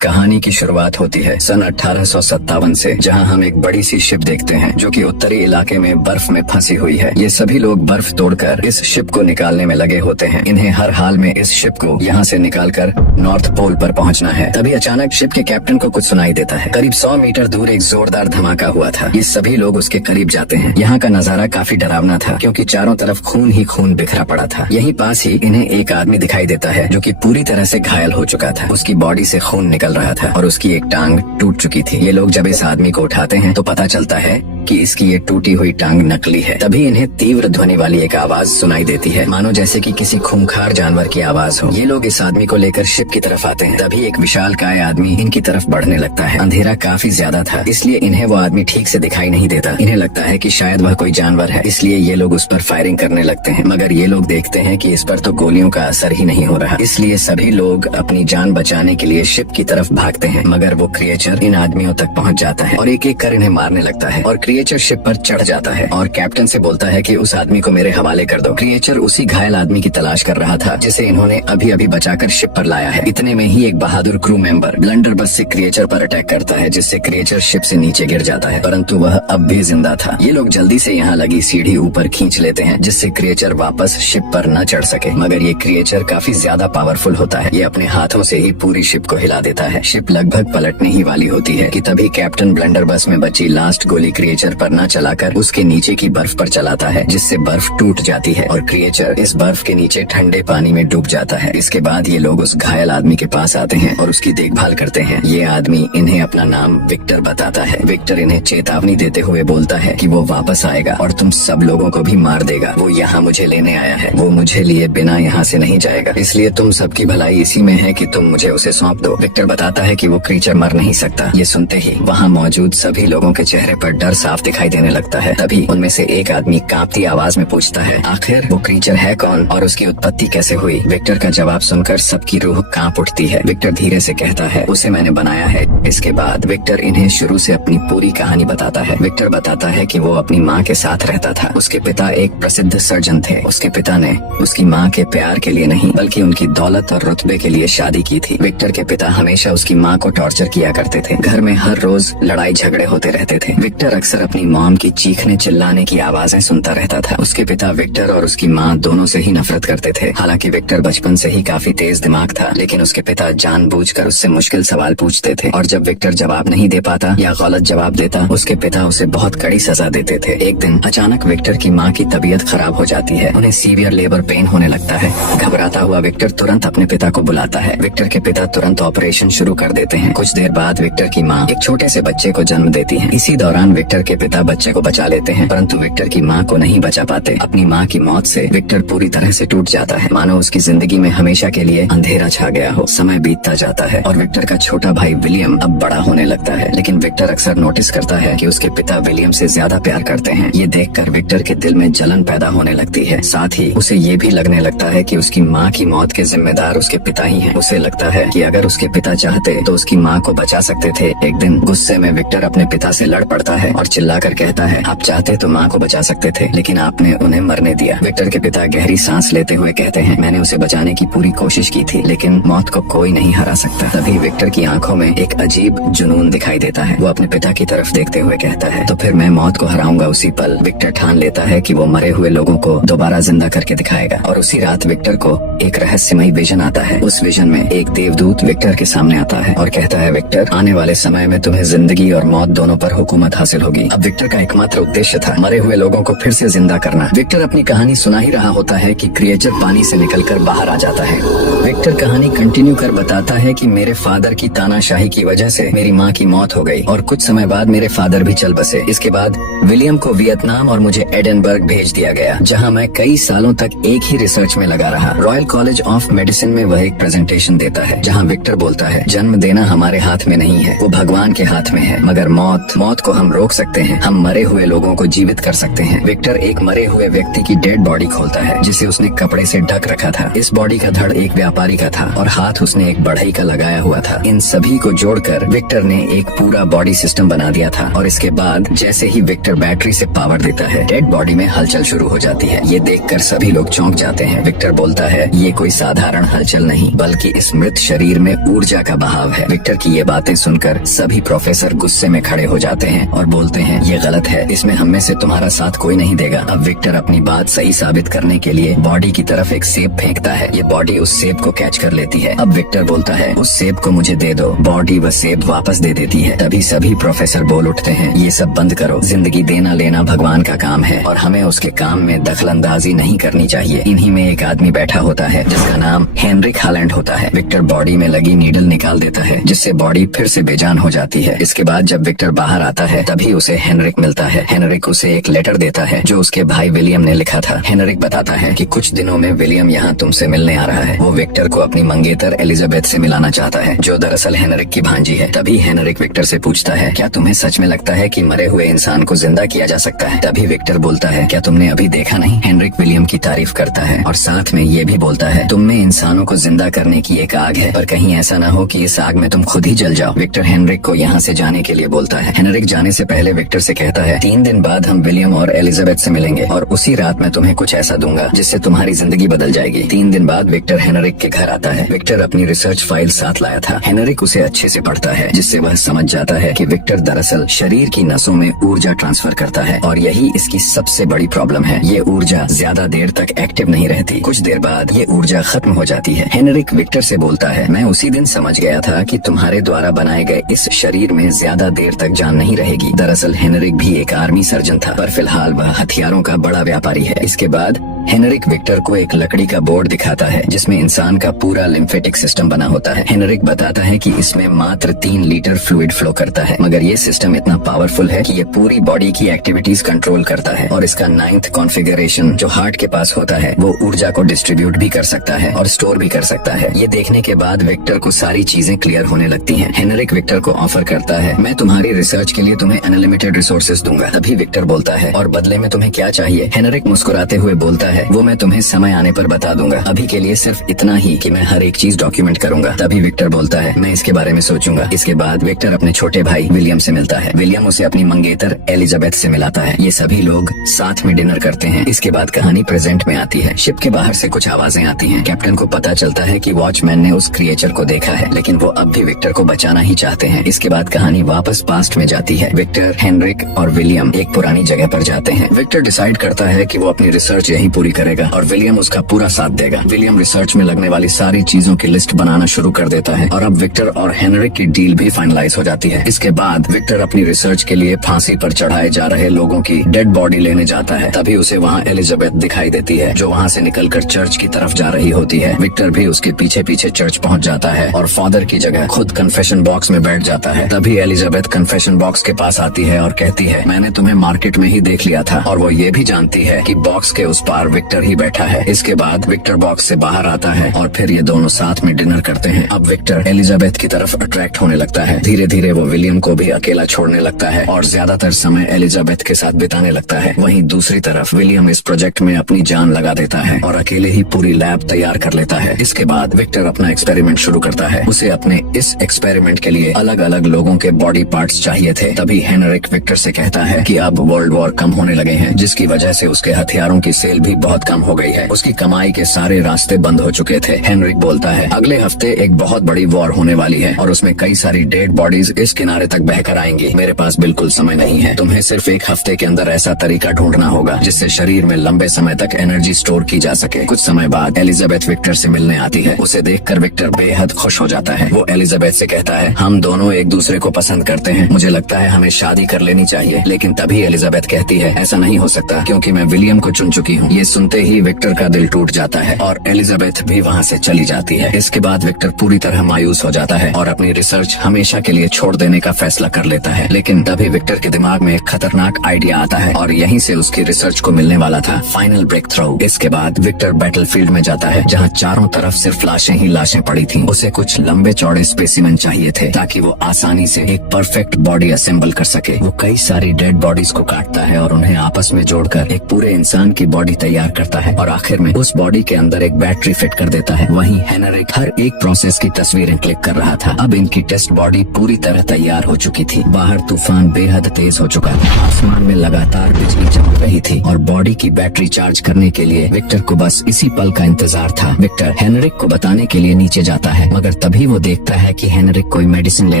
कहानी की शुरुआत होती है सन 1857 से, जहां हम एक बड़ी सी शिप देखते हैं जो कि उत्तरी इलाके में बर्फ में फंसी हुई है। ये सभी लोग बर्फ तोड़कर इस शिप को निकालने में लगे होते हैं। इन्हें हर हाल में इस शिप को यहाँ से निकालकर नॉर्थ पोल पर पहुँचना है। तभी अचानक शिप के कैप्टन को कुछ सुनाई देता है। करीब 100 मीटर दूर एक जोरदार धमाका हुआ था। ये सभी लोग उसके करीब जाते हैं। यहाँ का नजारा काफी डरावना था क्योंकि चारों तरफ खून ही खून बिखरा पड़ा था। यहीं पास ही इन्हें एक आदमी दिखाई देता है जो कि पूरी तरह से घायल हो चुका था। उसकी बॉडी से खून निकल रहा था और उसकी एक टांग टूट चुकी थी। ये लोग जब इस आदमी को उठाते हैं तो पता चलता है कि इसकी ये टूटी हुई टांग नकली है। तभी इन्हें तीव्र ध्वनि वाली एक आवाज सुनाई देती है, मानो जैसे कि किसी खूंखार जानवर की आवाज हो। ये लोग इस आदमी को लेकर शिप की तरफ आते हैं। तभी एक विशालकाय आदमी इनकी तरफ बढ़ने लगता है। अंधेरा काफी ज्यादा था, इसलिए इन्हें वो आदमी ठीक से दिखाई नहीं देता। इन्हें लगता है कि शायद वह कोई जानवर है, इसलिए ये लोग उस पर फायरिंग करने लगते हैं। मगर ये लोग देखते हैं कि इस पर तो गोलियों का असर ही नहीं हो रहा, इसलिए सभी लोग अपनी जान बचाने के लिए शिप की तरफ भागते हैं। मगर वो क्रिएचर इन आदमियों तक पहुंच जाता है और एक एक कर इन्हें मारने लगता है। और क्रिएचर शिप पर चढ़ जाता है और कैप्टन से बोलता है कि उस आदमी को मेरे हवाले कर दो। क्रिएचर उसी घायल आदमी की तलाश कर रहा था जिसे इन्होंने अभी अभी बचाकर शिप पर लाया है। इतने में ही एक बहादुर क्रू मेंबर ब्लंडरबस से क्रिएचर पर अटैक करता है, जिससे क्रिएचर शिप से नीचे गिर जाता है, परंतु वह अब भी जिंदा था। ये लोग जल्दी से यहाँ लगी सीढ़ी ऊपर खींच लेते हैं, जिससे क्रिएचर वापस शिप पर न चढ़ सके। मगर ये क्रिएचर काफी ज्यादा पावरफुल होता है। ये अपने हाथों से ही पूरी शिप को हिला देता है। शिप लगभग पलटने ही वाली होती है कि तभी कैप्टन ब्लंडरबस में बची लास्ट गोली क्रिएचर पर न चलाकर उसके नीचे की बर्फ पर चलाता है, जिससे बर्फ टूट जाती है और क्रिएचर इस बर्फ के नीचे ठंडे पानी में डूब जाता है। इसके बाद ये लोग उस घायल आदमी के पास आते हैं और उसकी देखभाल करते हैं। ये आदमी इन्हें अपना नाम विक्टर बताता है। विक्टर इन्हें चेतावनी देते हुए बोलता है कि वो वापस आएगा और तुम सब लोगों को भी मार देगा। वो यहाँ मुझे लेने आया है, वो मुझे लिए बिना यहाँ से नहीं जाएगा, इसलिए तुम सबकी भलाई इसी में है कि तुम मुझे उसे सौंप दो। विक्टर बताता है कि वो क्रीचर मर नहीं सकता। ये सुनते ही वहाँ मौजूद सभी लोगों के चेहरे पर डर साफ दिखाई देने लगता है। तभी उनमें से एक आदमी कांपती आवाज में पूछता है, आखिर वो क्रीचर है कौन और उसकी उत्पत्ति कैसे हुई? विक्टर का जवाब सुनकर सबकी रूह कांप उठती है। विक्टर धीरे से कहता है, उसे मैंने बनाया है। इसके बाद विक्टर इन्हें शुरू से अपनी पूरी कहानी बताता है। विक्टर बताता है कि वो अपनी माँ के साथ रहता था। उसके पिता एक प्रसिद्ध सर्जन थे। उसके पिता ने उसकी माँ के प्यार के लिए नहीं बल्कि उनकी दौलत और रुतबे के लिए शादी की थी। विक्टर के पिता हमेशा उसकी माँ को टॉर्चर किया करते थे। घर में हर रोज लड़ाई झगड़े होते रहते थे। विक्टर अक्सर अपनी मॉम की चीखने चिल्लाने की आवाजें सुनता रहता था। उसके पिता विक्टर और उसकी माँ दोनों से ही नफरत करते थे। हालांकि विक्टर बचपन से ही काफी तेज दिमाग था, लेकिन उसके पिता जानबूझकर उससे मुश्किल सवाल पूछते थे और जब विक्टर जवाब नहीं दे पाता या गलत जवाब देता, उसके पिता उसे बहुत कड़ी सजा देते थे। एक दिन अचानक विक्टर की माँ की तबीयत खराब हो जाती है। उन्हें सीवियर लेबर पेन होने लगता है। घबराता हुआ विक्टर तुरंत अपने पिता को बुलाता है। विक्टर के पिता तुरंत ऑपरेशन शुरू कर देते हैं। कुछ देर बाद विक्टर की माँ एक छोटे से बच्चे को जन्म देती है। इसी दौरान विक्टर के पिता बच्चे को बचा लेते हैं, परंतु विक्टर की माँ को नहीं बचा पाते। अपनी माँ की मौत से विक्टर पूरी तरह से टूट जाता है, मानो उसकी जिंदगी में हमेशा के लिए अंधेरा छा गया हो। समय बीतता जाता है और विक्टर का छोटा भाई विलियम अब बड़ा होने लगता है, लेकिन विक्टर अक्सर नोटिस करता है कि उसके पिता विलियम से ज्यादा प्यार करते हैं। ये देखकर विक्टर के दिल में जलन पैदा होने लगती है। साथ ही उसे ये भी लगने लगता है कि उसकी माँ की मौत के जिम्मेदार उसके पिता ही हैं। उसे लगता है कि अगर उसके पिता चाहते तो उसकी माँ को बचा सकते थे। एक दिन गुस्से में विक्टर अपने पिता से लड़ पड़ता है और चिल्लाकर कहता है, आप चाहते तो माँ को बचा सकते थे, लेकिन आपने उन्हें मरने दिया। विक्टर के पिता गहरी सांस लेते हुए कहते हैं, मैंने उसे बचाने की पूरी कोशिश की थी, लेकिन मौत को कोई नहीं हरा सकता। तभी विक्टर की आंखों में एक अजीब जुनून दिखाई देता है। वो अपने पिता की तरफ देखते हुए कहता है, तो फिर मैं मौत को हराऊंगा उसी पल। विक्टर ठान लेता है कि वो मरे हुए लोगों को दोबारा जिंदा करके दिखाएगा और उसी रात विक्टर को एक रहस्यमय विजन आता है। उस विजन में एक देवदूत विक्टर के सामने आता है और कहता है, विक्टर, आने वाले समय में तुम्हें जिंदगी और मौत दोनों पर हुकूमत हासिल होगी। अब विक्टर का एकमात्र उद्देश्य था मरे हुए लोगों को फिर से जिंदा करना। विक्टर अपनी कहानी सुना ही रहा होता है कि क्रिएचर पानी से निकलकर बाहर आ जाता है। विक्टर कहानी कंटिन्यू कर बताता है कि मेरे फादर की तानाशाही की वजह से मेरी माँ की मौत हो गई और कुछ समय बाद मेरे फादर भी चल बसे। इसके बाद विलियम को वियतनाम और मुझे एडिनबर्ग भेज दिया गया, जहाँ मैं कई सालों तक एक ही रिसर्च में लगा रहा। रॉयल कॉलेज ऑफ मेडिसिन में वह एक प्रेजेंटेशन देता है जहाँ विक्टर बोलता है, जन्म देना हमारे हाथ में नहीं है, वो भगवान के हाथ में है, मगर मौत को हम रोक सकते हैं। हम मरे हुए लोगों को जीवित कर सकते हैं। विक्टर एक मरे हुए व्यक्ति की डेड बॉडी खोलता है जिसे उसने कपड़े से ढक रखा था। इस बॉडी का धड़ एक व्यापारी का था और हाथ उसने एक बढ़ई का लगाया हुआ था। इन सभी को जोड़कर विक्टर ने एक पूरा बॉडी सिस्टम बना दिया था और इसके बाद जैसे ही विक्टर बैटरी से पावर देता है, डेड बॉडी में हलचल शुरू हो जाती है। ये देखकर सभी लोग चौंक जाते हैं। विक्टर बोलता है, ये कोई साधारण हलचल नहीं बल्कि इस मृत शरीर में ऊर्जा का बहाव है। विक्टर की ये बातें सुनकर सभी प्रोफेसर गुस्से में खड़े हो जाते हैं और बोलते हैं ये गलत है, इसमें हम में से तुम्हारा साथ कोई नहीं देगा। अब विक्टर अपनी बात सही साबित करने के लिए बॉडी की तरफ एक सेब फेंकता है। ये बॉडी उस सेब को कैच कर लेती है। अब विक्टर बोलता है उस सेब को मुझे दे दो। बॉडी वह सेब वापस दे देती है। तभी सभी प्रोफेसर बोल उठते हैं ये सब बंद करो, जिंदगी देना लेना भगवान का काम है और हमें उसके काम में दखलंदाजी नहीं करनी चाहिए। इन्हीं में एक आदमी बैठा होता है जिसका नाम हेनरिक हालैंड होता है। विक्टर बॉडी में लगी नीडल निकाल देता है जिससे बॉडी फिर से बेजान हो जाती है। इसके बाद जब विक्टर बाहर आता है तभी उसे हेनरिक मिलता है। हेनरिक उसे एक लेटर देता है जो उसके भाई विलियम ने लिखा था। हेनरिक बताता है कि कुछ दिनों में विलियम यहाँ तुमसे मिलने आ रहा है। वो विक्टर को अपनी मंगेतर एलिजाबेथ से मिलाना चाहता है जो दरअसल हेनरिक की भांजी है। तभी हेनरिक विक्टर से पूछता है क्या तुम्हें सच में लगता है कि मरे हुए इंसान को जिंदा किया जा सकता है? तभी विक्टर बोलता है क्या तुमने अभी देखा नहीं? हेनरिक विलियम की तारीफ करता है और साथ में ये भी बोलता है तुम में इंसानों को जिंदा करने की एक आग है, पर कहीं ऐसा न हो कि इस आग में तुम खुद ही जल जाओ। विक्टर हेनरिक को यहाँ से जाने के लिए बोलता है। हेनरिक जाने से पहले विक्टर से कहता है 3 दिन बाद हम विलियम और एलिजाबेथ से मिलेंगे और उसी रात में तुम्हें कुछ ऐसा दूंगा जिससे तुम्हारी जिंदगी बदल जाएगी। 3 दिन बाद विक्टर हेनरिक के घर आता है। विक्टर अपनी रिसर्च फाइल साथ लाया था। हेनरिक उसे अच्छे से पढ़ता है जिससे वह समझ जाता है कि विक्टर दरअसल शरीर की नसों में ऊर्जा ट्रांसफर करता है और यही इसकी सबसे बड़ी प्रॉब्लम है। ये ऊर्जा ज्यादा देर तक एक्टिव नहीं रहती, कुछ देर बाद ये ऊर्जा खत्म हो जाती है। हेनरिक विक्टर से बोलता है मैं उसी दिन समझ गया था कि तुम्हारे द्वारा बनाए गए इस शरीर में ज्यादा देर तक जान नहीं रहेगी। दरअसल हेनरिक भी एक आर्मी सर्जन था पर फिलहाल वह हथियारों का बड़ा व्यापारी है। इसके बाद हेनरिक विक्टर को एक लकड़ी का बोर्ड दिखाता है जिसमें इंसान का पूरा लिम्फेटिक सिस्टम बना होता है। हेनरिक बताता है कि इसमें मात्र 3 लीटर फ्लूइड फ्लो करता है, मगर ये सिस्टम इतना पावरफुल है कि ये पूरी बॉडी की एक्टिविटीज कंट्रोल करता है और इसका 9th कॉन्फ़िगरेशन जो हार्ट के पास होता है वो ऊर्जा को डिस्ट्रीब्यूट भी कर सकता है और स्टोर भी कर सकता है। ये देखने के बाद विक्टर को सारी चीजें क्लियर होने लगती हैं। हेनरिक विक्टर को ऑफर करता है मैं तुम्हारी रिसर्च के लिए तुम्हें अनलिमिटेड रिसोर्सेज दूंगा। तभी विक्टर बोलता है और बदले में तुम्हें क्या चाहिए? हेनरिक मुस्कुराते हुए बोलता है वो मैं तुम्हें समय आने पर बता दूंगा, अभी के लिए सिर्फ इतना ही कि मैं हर एक चीज डॉक्यूमेंट करूंगा। तभी विक्टर बोलता है मैं इसके बारे में सोचूंगा। इसके बाद विक्टर अपने छोटे भाई विलियम से मिलता है। विलियम उसे अपनी मंगेतर एलिजाबेथ से मिलाता है। ये सभी लोग साथ में डिनर करते हैं। इसके बाद कहानी प्रेजेंट में आती है। शिप के बाहर से कुछ आवाजें आती हैं। कैप्टन को पता चलता है कि वॉचमैन ने उस क्रिएचर को देखा है, लेकिन वो अब भी विक्टर को बचाना ही चाहते हैं। इसके बाद कहानी वापस पास्ट में जाती है। विक्टर, हेनरिक और विलियम एक पुरानी जगह पर जाते हैं। विक्टर डिसाइड करता है कि वो अपनी रिसर्च यहीं पूरी करेगा और विलियम उसका पूरा साथ देगा। विलियम रिसर्च में लगने वाली सारी चीजों की लिस्ट बनाना शुरू कर देता है और अब विक्टर और हेनरिक की डील भी फाइनलाइज हो जाती है। इसके बाद विक्टर अपनी रिसर्च के लिए फांसी पर चढ़ाए जा रहे लोगों की डेड बॉडी लेने जाता है। तभी उसे वहाँ एलिजाबेथ दिखाई देती है जो वहाँ से निकलकर चर्च की तरफ जा रही होती है। विक्टर भी उसके पीछे पीछे चर्च पहुँच जाता है और फादर की जगह खुद कन्फेशन बॉक्स में बैठ जाता है। तभी एलिजाबेथ कन्फेशन बॉक्स के पास आती है और कहती है मैंने तुम्हें मार्केट में ही देख लिया था, और वो ये भी जानती है कि बॉक्स के उस पार विक्टर ही बैठा है। इसके बाद विक्टर बॉक्स से बाहर आता है और फिर ये दोनों साथ में डिनर करते हैं। अब विक्टर एलिजाबेथ की तरफ अट्रैक्ट होने लगता है। धीरे धीरे वो विलियम को भी अकेला छोड़ने लगता है और ज्यादातर समय एलिजाबेथ के साथ बिताने लगता है। वहीं दूसरी तरफ विलियम इस प्रोजेक्ट में अपनी जान लगा देता है और अकेले ही पूरी लैब तैयार कर लेता है। इसके बाद विक्टर अपना एक्सपेरिमेंट शुरू करता है। उसे अपने इस एक्सपेरिमेंट के लिए अलग अलग लोगों के बॉडी पार्ट्स चाहिए थे। तभी हेनरिक विक्टर से कहता है कि अब वर्ल्ड वॉर कम होने लगे हैं, जिसकी वजह से उसके हथियारों की सेल भी बहुत कम हो गई है। उसकी कमाई के सारे रास्ते बंद हो चुके थे। हेनरिक बोलता है अगले हफ्ते एक बहुत बड़ी वॉर होने वाली है और उसमें कई सारी डेड बॉडीज इस किनारे तक बहकर आएंगी। मेरे पास बिल्कुल समय नहीं है। तुम्हें सिर्फ एक हफ्ते के अंदर ऐसा तरीका ढूंढना होगा जिससे शरीर में लंबे समय तक एनर्जी स्टोर की जा सके। कुछ समय बाद एलिजाबेथ विक्टर से मिलने आती है। उसे देखकर विक्टर बेहद खुश हो जाता है। वो एलिजाबेथ से कहता है हम दोनों एक दूसरे को पसंद करते हैं, मुझे लगता है हमें शादी कर लेनी चाहिए। लेकिन तभी एलिजाबेथ कहती है ऐसा नहीं हो सकता क्योंकि मैं विलियम को चुन चुकी हूँ। ये सुनते ही विक्टर का दिल टूट जाता है और एलिजाबेथ भी वहाँ से चली जाती है। इसके बाद विक्टर पूरी तरह मायूस हो जाता है और अपनी रिसर्च हमेशा के लिए छोड़ देने का फैसला कर लेता है। लेकिन तभी विक्टर के दिमाग में एक खतरनाक आइडिया आता है और यहीं से उसकी रिसर्च को मिलने वाला था फाइनल ब्रेक थ्रू। इसके बाद विक्टर बैटलफील्ड में जाता है जहाँ चारों तरफ सिर्फ लाशें ही लाशें पड़ी थी। उसे कुछ लंबे चौड़े स्पेसिमेन चाहिए थे ताकि वो आसानी से एक परफेक्ट बॉडी असेंबल कर सके। वो कई सारी डेड बॉडीज को काटता है और उन्हें आपस में जोड़कर एक पूरे इंसान की बॉडी तैयार तैयार करता है और आखिर में उस बॉडी के अंदर एक बैटरी फिट कर देता है। वहीं हेनरिक हर एक प्रोसेस की तस्वीरें क्लिक कर रहा था। अब इनकी टेस्ट बॉडी पूरी तरह तैयार हो चुकी थी। बाहर तूफान बेहद तेज हो चुका था। आसमान में लगातार बिजली चमक रही थी और बॉडी की बैटरी चार्ज करने के लिए विक्टर को बस इसी पल का इंतजार था। विक्टर हेनरिक को बताने के लिए नीचे जाता है, मगर तभी वो देखता है कि हेनरिक कोई मेडिसिन ले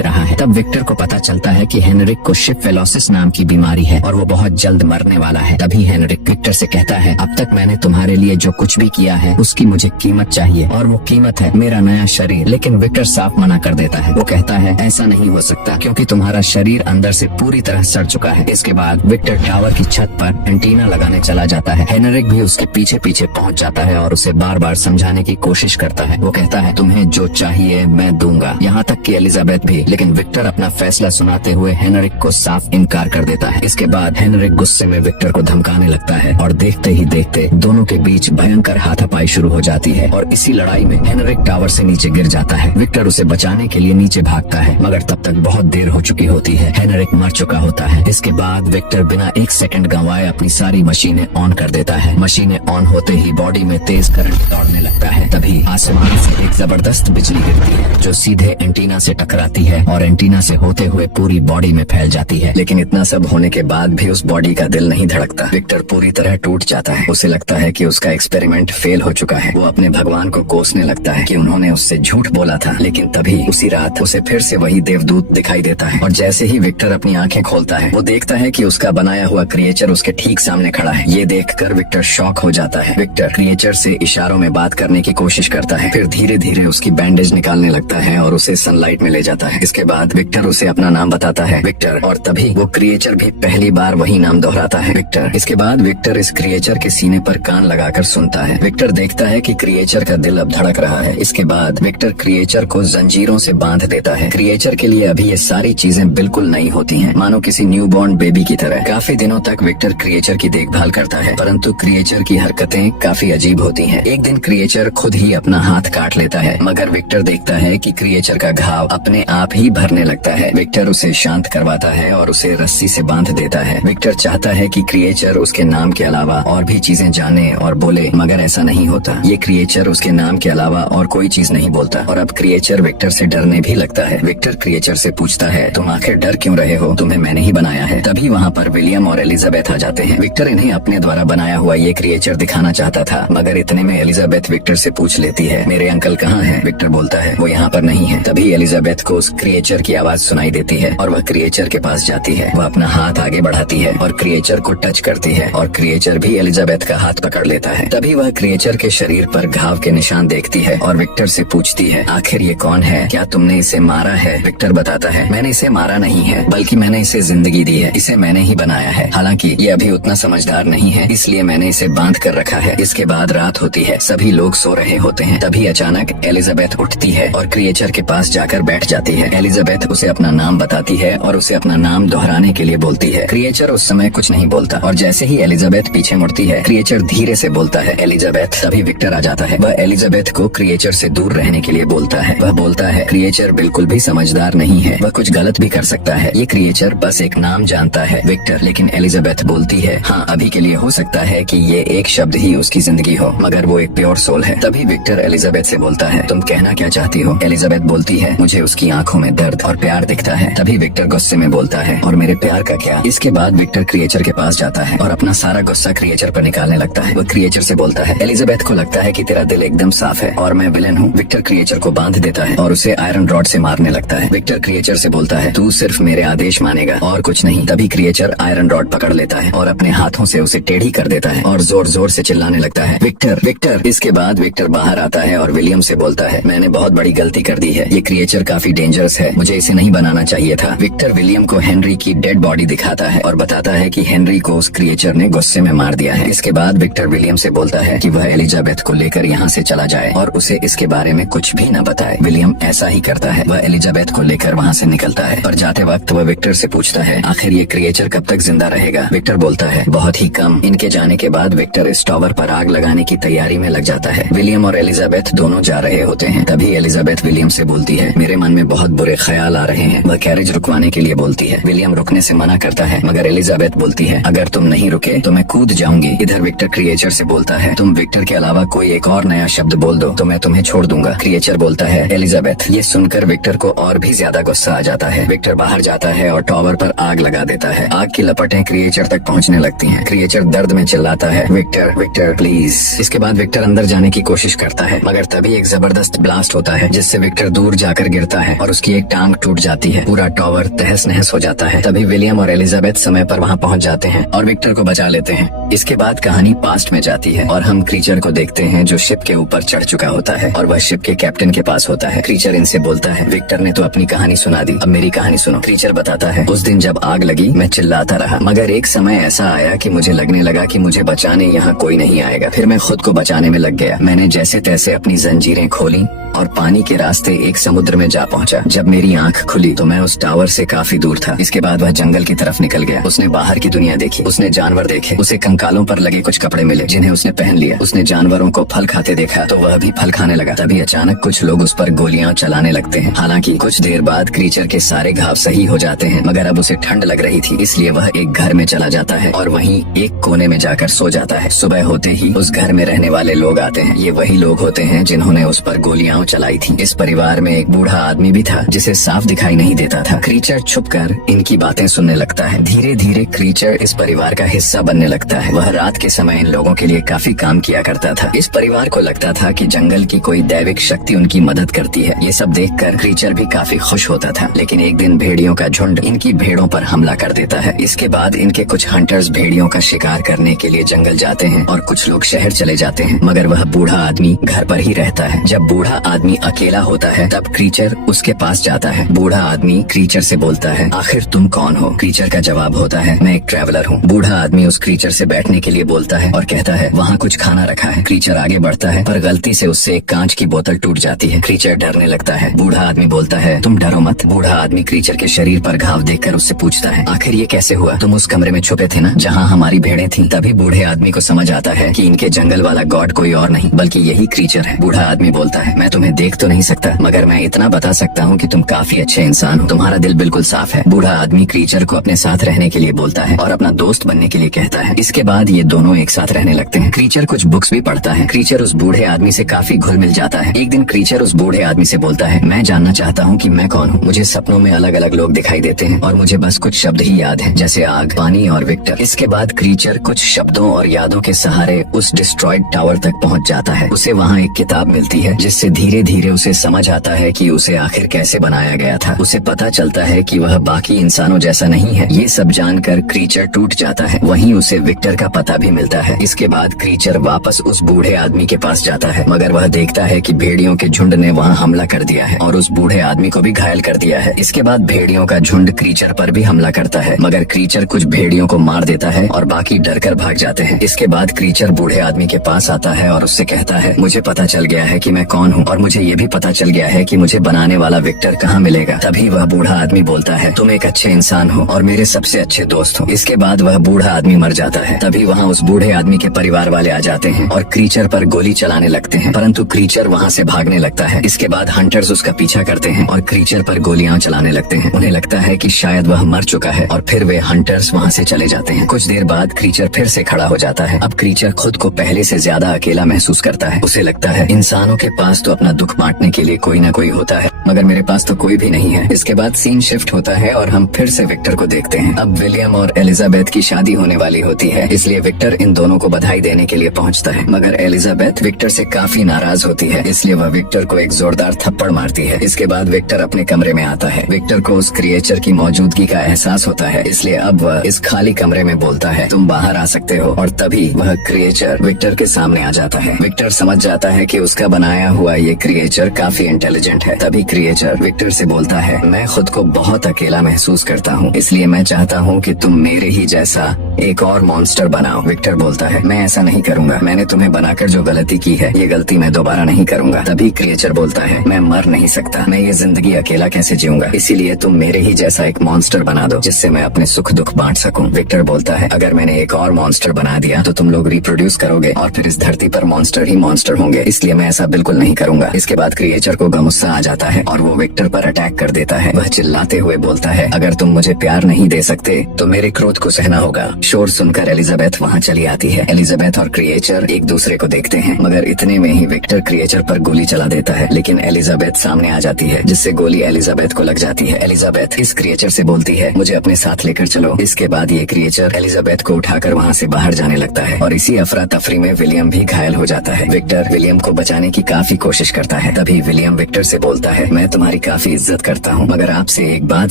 रहा है। तब विक्टर को पता चलता है कि हेनरिक को शिपवेलोसिस नाम की बीमारी है और वो बहुत जल्द मरने वाला है। तभी हेनरिक विक्टर से कहता है, अब तक मैंने तुम्हारे लिए जो कुछ भी किया है उसकी मुझे कीमत चाहिए, और वो कीमत है मेरा नया शरीर। लेकिन विक्टर साफ मना कर देता है। वो कहता है, ऐसा नहीं हो सकता क्योंकि तुम्हारा शरीर अंदर से पूरी तरह सड़ चुका है। इसके बाद विक्टर टावर की छत पर एंटीना लगाने चला जाता है। हेनरिक भी उसके पीछे पीछे पहुंच जाता है और उसे बार बार समझाने की कोशिश करता है। वो कहता है, तुम्हें जो चाहिए मैं दूंगा, यहाँ तक कि एलिजाबेथ भी। लेकिन विक्टर अपना फैसला सुनाते हुए हेनरिक को साफ इनकार कर देता है। इसके बाद हेनरिक गुस्से में विक्टर को धमकाने लगता है और देखते ही देखते दोनों के बीच भयंकर हाथापाई शुरू हो जाती है और इसी लड़ाई में हेनरिक टावर से नीचे गिर जाता है। विक्टर उसे बचाने के लिए नीचे भागता है, मगर तब तक बहुत देर हो चुकी होती है। हेनरिक मर चुका होता है। इसके बाद विक्टर बिना एक सेकंड गंवाए अपनी सारी मशीनें ऑन कर देता है। मशीनें ऑन होते ही बॉडी में तेज करंट दौड़ने लगता है। तभी आसमान से एक जबरदस्त बिजली गिरती है जो सीधे एंटीना से टकराती है और एंटीना से होते हुए पूरी बॉडी में फैल जाती है। लेकिन इतना सब होने के बाद भी उस बॉडी का दिल नहीं धड़कता। विक्टर पूरी तरह टूट जाता है। उसे लगता है कि उसका एक्सपेरिमेंट फेल हो चुका है। वो अपने भगवान को कोसने लगता है कि उन्होंने उससे झूठ बोला था। लेकिन तभी उसी रात उसे फिर से वही देवदूत दिखाई देता है और जैसे ही विक्टर अपनी आंखें खोलता है वो देखता है कि उसका बनाया हुआ क्रिएचर उसके ठीक सामने खड़ा है। ये देखकर विक्टर शॉक हो जाता है। विक्टर क्रिएचर से इशारों में बात करने की कोशिश करता है, फिर धीरे धीरे उसकी बैंडेज निकालने लगता है और उसे सनलाइट में ले जाता है। इसके बाद विक्टर उसे अपना नाम बताता है, विक्टर, और तभी वो क्रिएचर भी पहली बार वही नाम दोहराता है, विक्टर। इसके बाद विक्टर इस क्रिएचर के सीने पर कान लगाकर सुनता है। विक्टर देखता है कि क्रिएचर का दिल अब धड़क रहा है। इसके बाद विक्टर क्रिएचर को जंजीरों से बांध देता है। क्रिएचर के लिए अभी ये सारी चीजें बिल्कुल नई होती हैं, मानो किसी न्यूबॉर्न बेबी की तरह। काफी दिनों तक विक्टर क्रिएचर की देखभाल करता है, परंतु क्रिएचर की हरकतें काफी अजीब होती हैं। एक दिन क्रिएचर खुद ही अपना हाथ काट लेता है, मगर विक्टर देखता है कि क्रिएचर का घाव अपने आप ही भरने लगता है। विक्टर उसे शांत करवाता है और उसे रस्सी से बांध देता है। विक्टर चाहता है कि क्रिएचर उसके नाम के अलावा और भी चीजें जाने और बोले, मगर ऐसा नहीं होता। ये क्रिएचर उसके नाम के अलावा और कोई चीज नहीं बोलता और अब क्रिएचर विक्टर से डरने भी लगता है। विक्टर क्रिएचर से पूछता है, तुम आखिर डर क्यों रहे हो? तुम्हें मैंने ही बनाया है। तभी वहाँ पर विलियम और एलिजाबेथ आ जाते हैं। विक्टर इन्हें अपने द्वारा बनाया हुआ ये क्रिएचर दिखाना चाहता था, मगर इतने में एलिजाबेथ विक्टर से पूछ लेती है, मेरे अंकल कहाँ हैं? विक्टर बोलता है, वो यहाँ पर नहीं है। तभी एलिजाबेथ को उस क्रिएचर की आवाज सुनाई देती है और वह क्रिएचर के पास जाती है। वह अपना हाथ आगे बढ़ाती है और क्रिएचर को टच करती है और क्रिएचर भी एलिजाबेथ का हाथ पकड़ लेता है। तभी वह क्रिएचर के शरीर पर घाव के निशान देखती है और विक्टर से पूछती है, आखिर ये कौन है? क्या तुमने इसे मारा है? विक्टर बताता है, मैंने इसे मारा नहीं है, बल्कि मैंने इसे जिंदगी दी है। इसे मैंने ही बनाया है। हालांकि ये अभी उतना समझदार नहीं है, इसलिए मैंने इसे बांध कर रखा है। इसके बाद रात होती है, सभी लोग सो रहे होते हैं। तभी अचानक एलिजाबेथ उठती है और क्रिएचर के पास जाकर बैठ जाती है। एलिजाबेथ उसे अपना नाम बताती है और उसे अपना नाम दोहराने के लिए बोलती है। क्रिएचर उस समय कुछ नहीं बोलता और जैसे ही एलिजाबेथ पीछे मुड़ती है, क्रिएचर धीरे से बोलता है, एलिजाबेथ। तभी विक्टर आ जाता है। वह एलिजाबेथ को क्रिएचर से दूर रहने के लिए बोलता है। वह बोलता है, क्रिएचर बिल्कुल भी समझदार नहीं है, वह कुछ गलत भी कर सकता है। ये क्रिएचर बस एक नाम जानता है, विक्टर। लेकिन एलिजाबेथ बोलती है, हाँ, अभी के लिए हो सकता है कि ये एक शब्द ही उसकी जिंदगी हो, मगर वो एक प्योर सोल है। तभी विक्टर एलिजाबेथ से बोलता है, तुम कहना क्या चाहती हो? एलिजाबेथ बोलती है, मुझे उसकी आंखों में दर्द और प्यार दिखता है। तभी विक्टर गुस्से में बोलता है, और मेरे प्यार का क्या? इसके बाद विक्टर क्रिएचर के पास जाता है और अपना सारा गुस्सा क्रिएचर पर निकालने लगता है। वो क्रिएचर से बोलता है, एलिजाबेथ को लगता है कि तेरा दिल एकदम साफ है और मैं विलेन हूँ। विक्टर क्रिएचर को बांध देता है और उसे आयरन रॉड से मारने लगता है। विक्टर क्रिएचर से बोलता है, तू सिर्फ मेरे आदेश मानेगा और कुछ नहीं। तभी क्रिएचर आयरन रॉड पकड़ लेता है और अपने हाथों से उसे टेढ़ी कर देता है और जोर जोर से चिल्लाने लगता है, विक्टर, विक्टर। इसके बाद विक्टर बाहर आता है और विलियम से बोलता है, मैंने बहुत बड़ी गलती कर दी है। ये क्रिएचर काफी डेंजरस है, मुझे इसे नहीं बनाना चाहिए था। विक्टर विलियम को हेनरी की डेड बॉडी दिखाता है और बताता है कि हेनरी को उस क्रिएचर ने गुस्से में मार दिया है। इसके बाद विक्टर विलियम से बोलता है कि वह एलिजाबेथ को लेकर यहाँ से चला जाए और उसे इसके बारे में कुछ भी न बताए। विलियम ऐसा ही करता है। वह एलिजाबेथ को लेकर वहाँ से निकलता है, पर जाते वक्त वह विक्टर से पूछता है, आखिर ये क्रिएचर कब तक जिंदा रहेगा? विक्टर बोलता है, बहुत ही कम। इनके जाने के बाद विक्टर इस टावर पर आग लगाने की तैयारी में लग जाता है। विलियम और एलिजाबेथ दोनों जा रहे होते हैं। तभी एलिजाबेथ विलियम से बोलती है, मेरे मन में बहुत बुरे ख्याल आ रहे हैं। वह कैरेज रुकवाने के लिए बोलती है। विलियम रुकने से मना करता है, मगर एलिजाबेथ बोलती है, अगर तुम नहीं रुके तो मैं कूद जाऊंगी। इधर विक्टर क्रिएचर से बोलता है, तुम विक्टर के अलावा कोई एक और नया शब्द बोल दो तो मैं तुम्हें छोड़ दूंगा। क्रिएचर बोलता है, एलिजाबेथ। ये सुनकर विक्टर को और भी ज्यादा गुस्सा आ जाता है। विक्टर बाहर जाता है और टॉवर पर आग लगा देता है। आग की लपटें क्रिएचर तक पहुंचने लगती हैं। क्रिएचर दर्द में चिल्लाता है, विक्टर विक्टर प्लीज। इसके बाद विक्टर अंदर जाने की कोशिश करता है, मगर तभी एक जबरदस्त ब्लास्ट होता है जिससे विक्टर दूर जाकर गिरता है और उसकी एक टांग टूट जाती है। पूरा टॉवर तहस नहस हो जाता है। तभी विलियम और एलिजाबेथ समय पर वहाँ पहुँच जाते हैं और विक्टर को बचा लेते हैं। इसके बाद कहानी पास्ट में जाती है और हम क्रीचर को देखते हैं जो शिप के ऊपर चढ़ चुका होता है और वह शिप के कैप्टन के पास होता है। क्रीचर इनसे बोलता है, विक्टर ने तो अपनी कहानी सुना दी, अब मेरी कहानी सुनो। क्रीचर बताता है, उस दिन जब आग लगी मैं चिल्लाता रहा, मगर एक समय ऐसा आया कि मुझे लगने लगा कि मुझे बचाने यहाँ कोई नहीं आएगा। फिर मैं खुद को बचाने में लग गया। मैंने जैसे तैसे अपनी जंजीरें खोली और पानी के रास्ते एक समुद्र में जा पहुंचा। जब मेरी आंख खुली तो मैं उस टावर से काफी दूर था। इसके बाद वह जंगल की तरफ निकल गया। उसने बाहर की दुनिया देखी, उसने जानवर देखे, उसे कंकालों पर लगे कुछ कपड़े मिले जिन्हें उसने पहन लिया। उसने जानवरों को फल खाते देखा तो वह भी फल खाने लगा। तभी अचानक कुछ लोग उस पर गोलियां चलाने लगते हैं। हालांकि कुछ देर बाद क्रीचर के सारे घाव सही हो जाते हैं, मगर अब उसे ठंड लग रही थी, इसलिए वह एक घर में चला जाता है और वहीं एक कोने में जाकर सो जाता है। सुबह होते ही उस घर में रहने वाले लोग आते हैं। ये वही लोग होते हैं जिन्होंने उस पर गोलियां चलाई थी। इस परिवार में एक बूढ़ा आदमी भी था जिसे साफ दिखाई नहीं देता था। क्रीचर छुपकर इनकी बातें सुनने लगता है। धीरे धीरे क्रीचर इस परिवार का हिस्सा बनने लगता है। वह रात के समय इन लोगों के लिए काफी काम किया करता था। इस परिवार को लगता था कि जंगल की कोई दैविक शक्ति उनकी मदद करती है। ये सब देखकर क्रीचर भी काफी खुश होता था। लेकिन एक दिन भेड़ियों का झुंड इनकी भेड़ों पर हमला कर देता है। इसके बाद इनके कुछ हंटर्स भेड़ियों का शिकार करने के लिए जंगल जाते हैं और कुछ लोग शहर चले जाते हैं, मगर वह बूढ़ा आदमी घर पर ही रहता है। जब बूढ़ा आदमी अकेला होता है तब क्रीचर उसके पास जाता है। बूढ़ा आदमी क्रीचर से बोलता है, आखिर तुम कौन हो? क्रीचर का जवाब होता है, मैं एक ट्रैवलर हूँ। बूढ़ा आदमी उस क्रीचर से बैठने के लिए बोलता है और कहता है, वहाँ कुछ खाना रखा है। क्रीचर आगे बढ़ता है पर गलती से उससे एक कांच की बोतल टूट जाती है। क्रीचर डरने लगता है। बूढ़ा आदमी बोलता है, तुम डरो मत। बूढ़ा आदमी क्रीचर के शरीर पर घाव देखकर उससे पूछता है, आखिर ये कैसे हुआ? तुम उस कमरे में छुपे थे ना जहाँ हमारी भेड़ें थी? तभी बूढ़े आदमी को समझ आता है कि इनके जंगल वाला गॉड कोई और नहीं बल्कि यही क्रीचर है। बूढ़ा आदमी बोलता है, मैं तुम्हें देख तो नहीं सकता, मगर मैं इतना बता सकता हूँ कि तुम काफी अच्छे इंसान हो। तुम्हारा दिल बिल्कुल साफ है। बूढ़ा आदमी क्रीचर को अपने साथ रहने के लिए बोलता है और अपना दोस्त बनने के लिए कहता है। इसके बाद ये दोनों एक साथ रहने लगते हैं। क्रीचर कुछ बुक्स भी पढ़ता है। क्रीचर उस बूढ़े आदमी से काफी घुल मिल जाता है। एक दिन क्रीचर उस बूढ़े आदमी से बोलता है, मैं जानना चाहता हूँ कि मैं कौन हूँ। मुझे सपनों में अलग अलग लोग दिखाई देते हैं और मुझे बस कुछ शब्द ही याद है, जैसे आग, पानी और विक्टर। इसके बाद क्रीचर कुछ शब्दों और यादों के सहारे उस डिस्ट्रॉयड टावर तक पहुँच जाता है। उसे वहाँ एक किताब मिलती है जिससे धीरे धीरे उसे समझ आता है कि उसे आखिर कैसे बनाया गया था। उसे पता चलता है कि वह बाकी इंसानों जैसा नहीं है। ये सब जानकर क्रीचर टूट जाता है। वहीं उसे विक्टर का पता भी मिलता है। इसके बाद क्रीचर वापस उस बूढ़े आदमी के पास जाता है, मगर वह देखता है कि भेड़ियों के झुंड ने वहाँ हमला कर दिया है और उस बूढ़े आदमी को भी घायल कर दिया है। इसके बाद भेड़ियों का झुंड क्रीचर पर भी हमला करता है, मगर क्रीचर कुछ भेड़ियों को मार देता है और बाकी डरकर भाग जाते हैं। इसके बाद क्रीचर बूढ़े आदमी के पास आता है और उससे कहता है, मुझे पता चल गया है कि मैं कौन हूँ और मुझे ये भी पता चल गया है कि मुझे बनाने वाला विक्टर कहाँ मिलेगा। तभी वह बूढ़ा आदमी बोलता है, तुम एक अच्छे इंसान हो और मेरे सबसे अच्छे दोस्त हो। इसके बाद वह बूढ़ा आदमी मर जाता है। तभी वहाँ उस बूढ़े आदमी के परिवार वाले आ जाते हैं और क्रीचर पर गोली चलाने लगते हैं, परंतु क्रीचर वहाँ से भागने लगता है। इसके बाद हंटर्स उसका पीछा करते हैं और क्रीचर पर गोलियां चलाने लगते हैं। उन्हें लगता है कि शायद वह मर चुका है और फिर वे हंटर्स वहाँ से चले जाते हैं। कुछ देर बाद क्रीचर फिर से खड़ा हो जाता है। अब क्रीचर खुद को पहले से ज्यादा अकेला महसूस करता है। उसे लगता है, इंसानों के पास तो अपना दुख बांटने के लिए कोई ना कोई होता है, मगर मेरे पास तो कोई भी नहीं है। इसके बाद सीन शिफ्ट होता है और हम फिर से विक्टर को देखते हैं। अब विलियम और एलिजाबेथ की शादी होने वाली होती है, इसलिए विक्टर इन दोनों को बधाई देने के लिए पहुंचता है, मगर एलिजाबेथ विक्टर से काफी नाराज होती है, इसलिए वह विक्टर को एक जोरदार थप्पड़ मारती है। इसके बाद विक्टर अपने कमरे में आता है। विक्टर को उस क्रिएचर की मौजूदगी का एहसास होता है, इसलिए अब वह इस खाली कमरे में बोलता है, तुम बाहर आ सकते हो। और तभी वह क्रिएचर विक्टर के सामने आ जाता है। विक्टर समझ जाता है कि उसका बनाया हुआ ये क्रिएचर काफी इंटेलिजेंट है। तभी क्रिएचर विक्टर से बोलता है, मैं खुद को बहुत अकेला महसूस करता हूँ, इसलिए मैं चाहता हूँ कि तुम मेरे ही जैसा एक और मॉन्स्टर बनाओ। विक्टर बोलता है, मैं ऐसा नहीं करूँगा। मैंने तुम्हें बनाकर जो गलती की है, ये गलती मैं दोबारा नहीं करूँगा। तभी क्रिएचर बोलता है, मैं मर नहीं सकता, मैं ये जिंदगी अकेला कैसे जीऊंगा, इसीलिए तुम मेरे ही जैसा एक मॉन्स्टर बना दो जिससे मैं अपने सुख दुख बांट सकूं। विक्टर बोलता है, अगर मैंने एक और मॉन्स्टर बना दिया तो तुम लोग रिप्रोड्यूस करोगे और फिर इस धरती पर मॉन्स्टर ही मॉन्स्टर होंगे, इसलिए मैं ऐसा बिल्कुल नहीं करूंगा। इसके बाद क्रिएचर को गुस्सा आ जाता है है और वो विक्टर पर अटैक कर देता है। वह चिल्लाते हुए बोलता है, अगर तुम मुझे प्यार नहीं दे सकते तो मेरे क्रोध को सहना होगा। शोर सुनकर एलिजाबेथ वहाँ चली आती है। एलिजाबेथ और क्रिएचर एक दूसरे को देखते हैं, मगर इतने में ही विक्टर क्रिएचर पर गोली चला देता है, लेकिन एलिजाबेथ सामने आ जाती है, जिससे गोली एलिजाबेथ को लग जाती है। एलिजाबेथ इस क्रिएचर से बोलती है, मुझे अपने साथ लेकर चलो। इसके बाद ये क्रिएचर एलिजाबेथ को उठाकर वहाँ से बाहर जाने लगता है और इसी अफरा तफरी में विलियम भी घायल हो जाता है। विक्टर विलियम को बचाने की काफी कोशिश करता है। तभी विलियम विक्टर से बोलता है, मैं तुम्हारी काफी इज्जत करता हूँ, मगर आपसे एक बात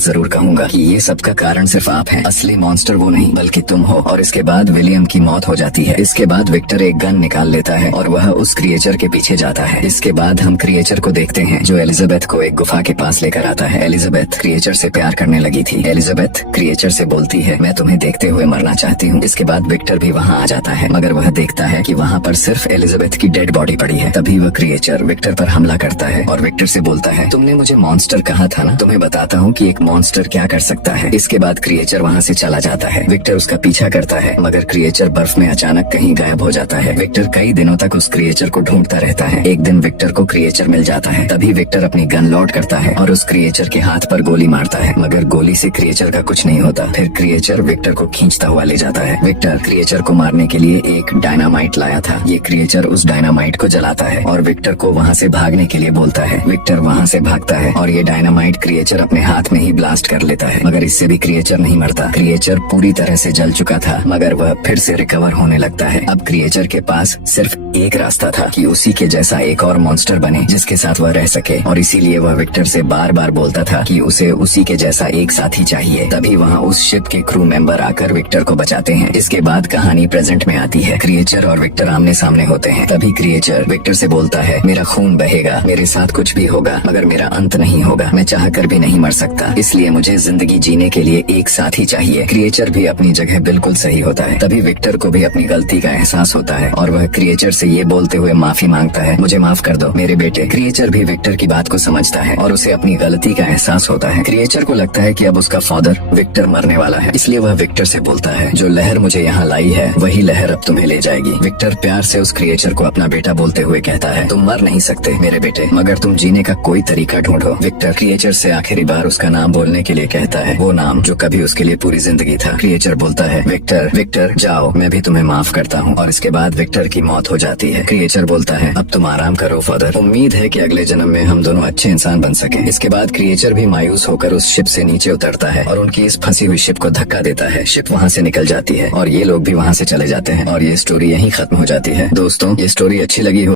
जरूर कहूंगा कि ये सब का कारण सिर्फ आप हैं। असली मॉन्स्टर वो नहीं बल्कि तुम हो। और इसके बाद विलियम की मौत हो जाती है। इसके बाद विक्टर एक गन निकाल लेता है और वह उस क्रिएचर के पीछे जाता है। इसके बाद हम क्रिएचर को देखते हैं जो एलिजाबेथ को एक गुफा के पास लेकर आता है। एलिजाबेथ क्रिएचर से प्यार करने लगी थी। एलिजाबेथ क्रिएचर से बोलती है, मैं तुम्हें देखते हुए मरना चाहती हूँ। इसके बाद विक्टर भी वहाँ आ जाता है, मगर वह देखता है कि वहाँ पर सिर्फ एलिजाबेथ की डेड बॉडी पड़ी है। तभी वह क्रिएचर विक्टर पर हमला करता है और विक्टर से बोलता है, तुमने मुझे मॉन्स्टर कहा था ना, तुम्हें बताता हूँ कि एक मॉन्स्टर क्या कर सकता है। इसके बाद क्रिएचर वहाँ से चला जाता है। विक्टर उसका पीछा करता है, मगर क्रिएचर बर्फ में अचानक कहीं गायब हो जाता है। विक्टर कई दिनों तक उस क्रिएचर को ढूंढता रहता है। एक दिन विक्टर को क्रिएचर मिल जाता है। तभी विक्टर अपनी गन लोड करता है और उस क्रिएचर के हाथ पर गोली मारता है, मगर गोली से क्रिएचर का कुछ नहीं होता। फिर क्रिएचर विक्टर को खींचता हुआ ले जाता है। विक्टर क्रिएचर को मारने के लिए एक डायनामाइट लाया था। ये क्रिएचर उस डायनामाइट को जलाता है और विक्टर को वहाँ से भागने के लिए बोलता है। विक्टर वहाँ से भागता है और ये डायनामाइट क्रिएचर अपने हाथ में ही ब्लास्ट कर लेता है, मगर इससे भी क्रिएचर नहीं मरता। क्रिएचर पूरी तरह से जल चुका था, मगर वह फिर से रिकवर होने लगता है। अब क्रिएचर के पास सिर्फ एक रास्ता था कि उसी के जैसा एक और मॉन्स्टर बने जिसके साथ वह रह सके, और इसीलिए वह विक्टर से बार बार बोलता था कि उसे उसी के जैसा एक साथी चाहिए। तभी वहाँ उस शिप के क्रू मेंबर आकर विक्टर को बचाते हैं। इसके बाद कहानी प्रेजेंट में आती है। क्रिएचर और विक्टर आमने सामने होते हैं। तभी क्रिएचर विक्टर से बोलता है, मेरा खून बहेगा, मेरे साथ कुछ भी होगा, मगर मेरा अंत नहीं होगा। मैं चाहकर भी नहीं मर सकता, इसलिए मुझे जिंदगी जीने के लिए एक साथी चाहिए। क्रिएचर भी अपनी जगह बिल्कुल सही होता है। तभी विक्टर को भी अपनी गलती का एहसास होता है और वह क्रिएचर से ये बोलते हुए माफी मांगता है, मुझे माफ कर दो मेरे बेटे। क्रिएचर भी विक्टर की बात को समझता है और उसे अपनी गलती का एहसास होता है। क्रिएचर को लगता है कि अब उसका फादर विक्टर मरने वाला है, इसलिए वह विक्टर से बोलता है, जो लहर मुझे यहाँ लाई है वही लहर अब तुम्हें ले जाएगी। विक्टर प्यार से उस क्रिएचर को अपना बेटा बोलते हुए कहता है, तुम मर नहीं सकते मेरे बेटे, मगर तुम जीने का कोई तरीका ढूंढो। विक्टर क्रिएचर से आखिरी बार उसका नाम बोलने के लिए कहता है, वो नाम जो कभी उसके लिए पूरी जिंदगी था। क्रिएचर बोलता है, विक्टर विक्टर जाओ, मैं भी तुम्हें माफ करता हूँ। और इसके बाद विक्टर की मौत हो जाती है। क्रिएचर बोलता है, अब तुम आराम करो फादर, उम्मीद है कि अगले जन्म में हम दोनों अच्छे इंसान बन सकें। इसके बाद क्रिएचर भी मायूस होकर उस शिप से नीचे उतरता है और उनकी इस फंसी हुई शिप को धक्का देता है। शिप वहाँ से निकल जाती है और ये लोग भी वहाँ से चले जाते हैं और ये स्टोरी यहीं खत्म हो जाती है। दोस्तों, ये स्टोरी अच्छी लगी हो